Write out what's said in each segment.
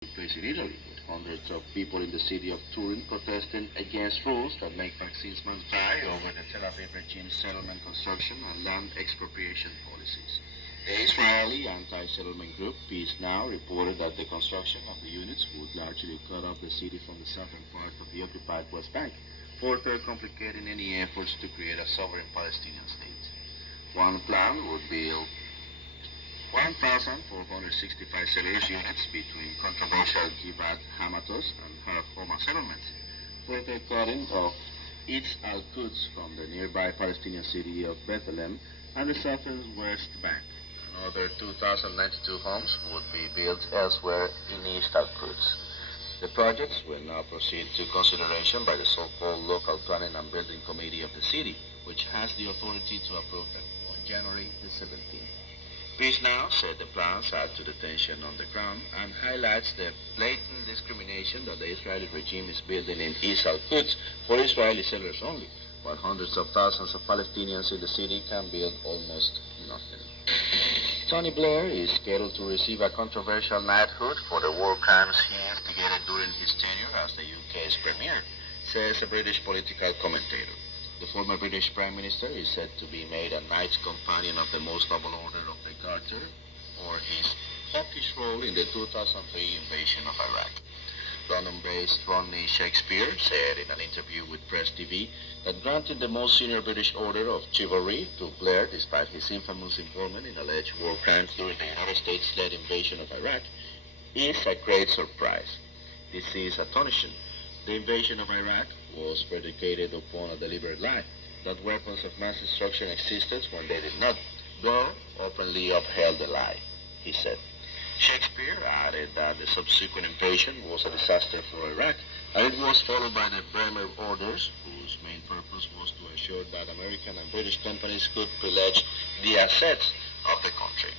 took place in Italy, with hundreds of people in the city of Turin protesting against rules that make vaccines mandatory over the Tel Aviv regime's settlement construction and land expropriation policies. The Israeli anti-settlement group Peace Now reported that the construction of the units would largely cut off the city from the southern part of the occupied West Bank, further complicating any efforts to create a sovereign Palestinian state. One plan would build 1,465 cellular units between controversial Givat Hamatos and Har Homa settlements, further cutting off East al-Quds from the nearby Palestinian city of Bethlehem and the southern West Bank. Another 2,092 homes would be built elsewhere in East al-Quds. The projects will now proceed to consideration by the so-called Local Planning and Building Committee of the city, which has the authority to approve them on January the 17th. Peace Now said the plans add to the tension on the ground and highlights the blatant discrimination that the Israeli regime is building in East al-Quds for Israeli settlers only, while hundreds of thousands of Palestinians in the city can build almost nothing. Tony Blair is scheduled to receive a controversial knighthood for the war crimes he instigated during his tenure as the UK's premier, says a British political commentator. The former British Prime Minister is said to be made a Knights Companion of the Most Noble Order of the Garter for his hawkish role in the 2003 invasion of Iraq. London-based Rodney Shakespeare said in an interview with Press TV that granting the most senior British Order of Chivalry to Blair, despite his infamous involvement in alleged war crimes during the United States-led invasion of Iraq, is a great surprise. This is astonishing. The invasion of Iraq was predicated upon a deliberate lie, that weapons of mass destruction existed when they did not. Gore openly upheld the lie, he said. Shakespeare added that the subsequent invasion was a disaster for Iraq, and it was followed by the Bremer Orders, whose main purpose was to ensure that American and British companies could pillage the assets of the country.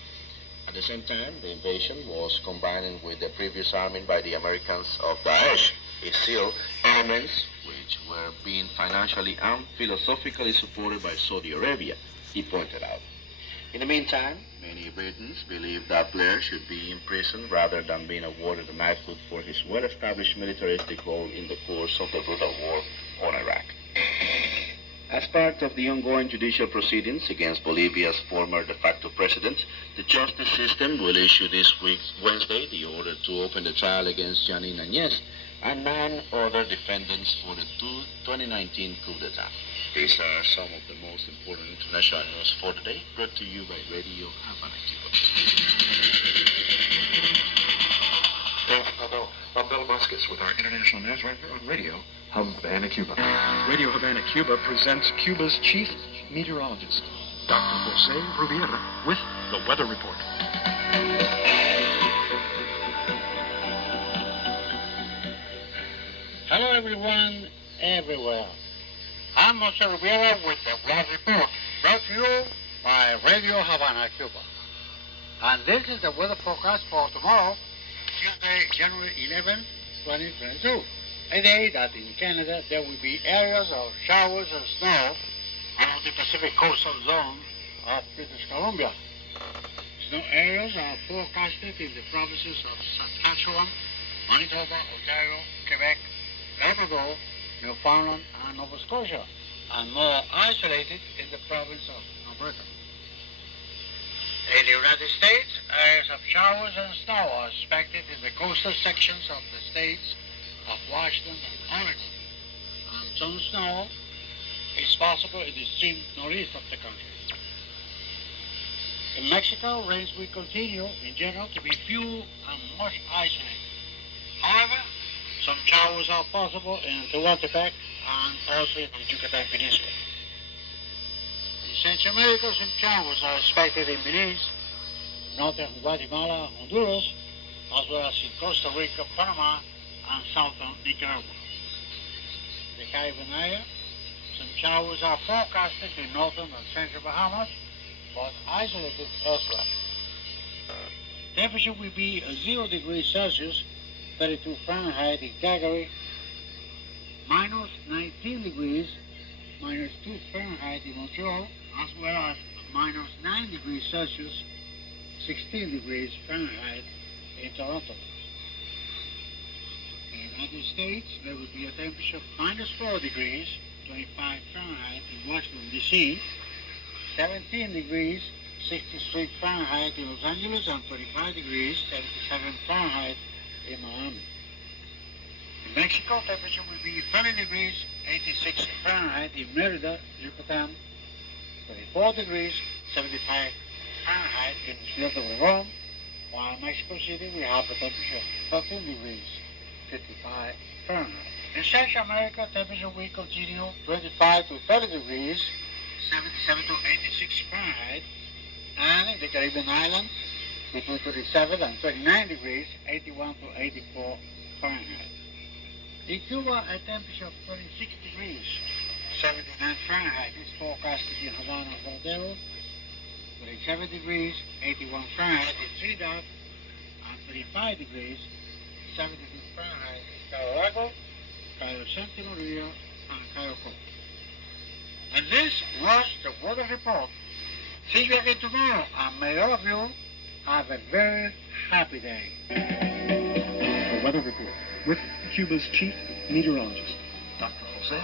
At the same time, the invasion was combining with the previous arming by the Americans of Daesh, ISIL elements which were being financially and philosophically supported by Saudi Arabia, he pointed out. In the meantime, many Britons believe that Blair should be imprisoned rather than being awarded a knighthood for his well-established militaristic role in the course of the brutal war on Iraq. As part of the ongoing judicial proceedings against Bolivia's former de facto president, the justice system will issue this week, Wednesday, the order to open the trial against Janine Añez and 9 other defendants for the 2019 coup d'etat. These are some of the most important international news for today, brought to you by Radio Havana Cuba. I'm Bill Muskets with our international news right here on Radio Havana Cuba. Radio Havana Cuba presents Cuba's chief meteorologist, Dr. Jose Rubiera, with the Weather Report. Hello everyone, everywhere. I'm Jose Rubiera with the Weather Report, brought to you by Radio Havana Cuba. And this is the weather forecast for tomorrow, Tuesday, January 11, 2022. A day that in Canada there will be areas of showers and snow around the Pacific coastal zone of British Columbia. Snow areas are forecasted in the provinces of Saskatchewan, Manitoba, Ontario, Quebec, Labrador, Newfoundland, and Nova Scotia, and more isolated in the province of Alberta. In the United States, areas of showers and snow are expected in the coastal sections of the states of Washington and Oregon, and some snow is possible in the extreme northeast of the country. In Mexico, rains will continue in general to be few and much isolated. However, some showers are possible in Tehuantepec and also in the Yucatan Peninsula. In Central America, some showers are expected in Belize, northern Guatemala, Honduras, as well as in Costa Rica, Panama, and southern Nicaragua. In the Caribbean area, some showers are forecasted in northern and central Bahamas, but isolated elsewhere. Temperature will be 0 degrees Celsius, 32 Fahrenheit in Calgary, minus 19 degrees, minus 2 Fahrenheit in Montreal, as well as minus 9 degrees Celsius, 16 degrees Fahrenheit in Toronto. United States, there will be a temperature of -4 degrees, 25 Fahrenheit in Washington, D.C., 17 degrees, 63 Fahrenheit in Los Angeles, and 25 degrees, 77 Fahrenheit in Miami. In Mexico, temperature will be 30 degrees, 86 Fahrenheit in Merida, Yucatan, 34 degrees, 75 Fahrenheit in Ciudad Obregón, while in Mexico City we have a temperature of 13 degrees, 55 Fahrenheit. In Central America, temperature will continue 25 to 30 degrees, 77 to 86 Fahrenheit, and in the Caribbean islands, between 37 and 39 degrees, 81 to 84 Fahrenheit. In Cuba, a temperature of 26 degrees, 79 Fahrenheit is forecasted in Havana, Venezuela, 37 degrees, 81 Fahrenheit in Trinidad, and 35 degrees, 72 Fahrenheit in Cabo Lago, Cayo Santa Maria, and Cayo Coco. And this was the weather report. See you again tomorrow, and may all of you have a very happy day. The weather report with Cuba's chief meteorologist, Dr. Jose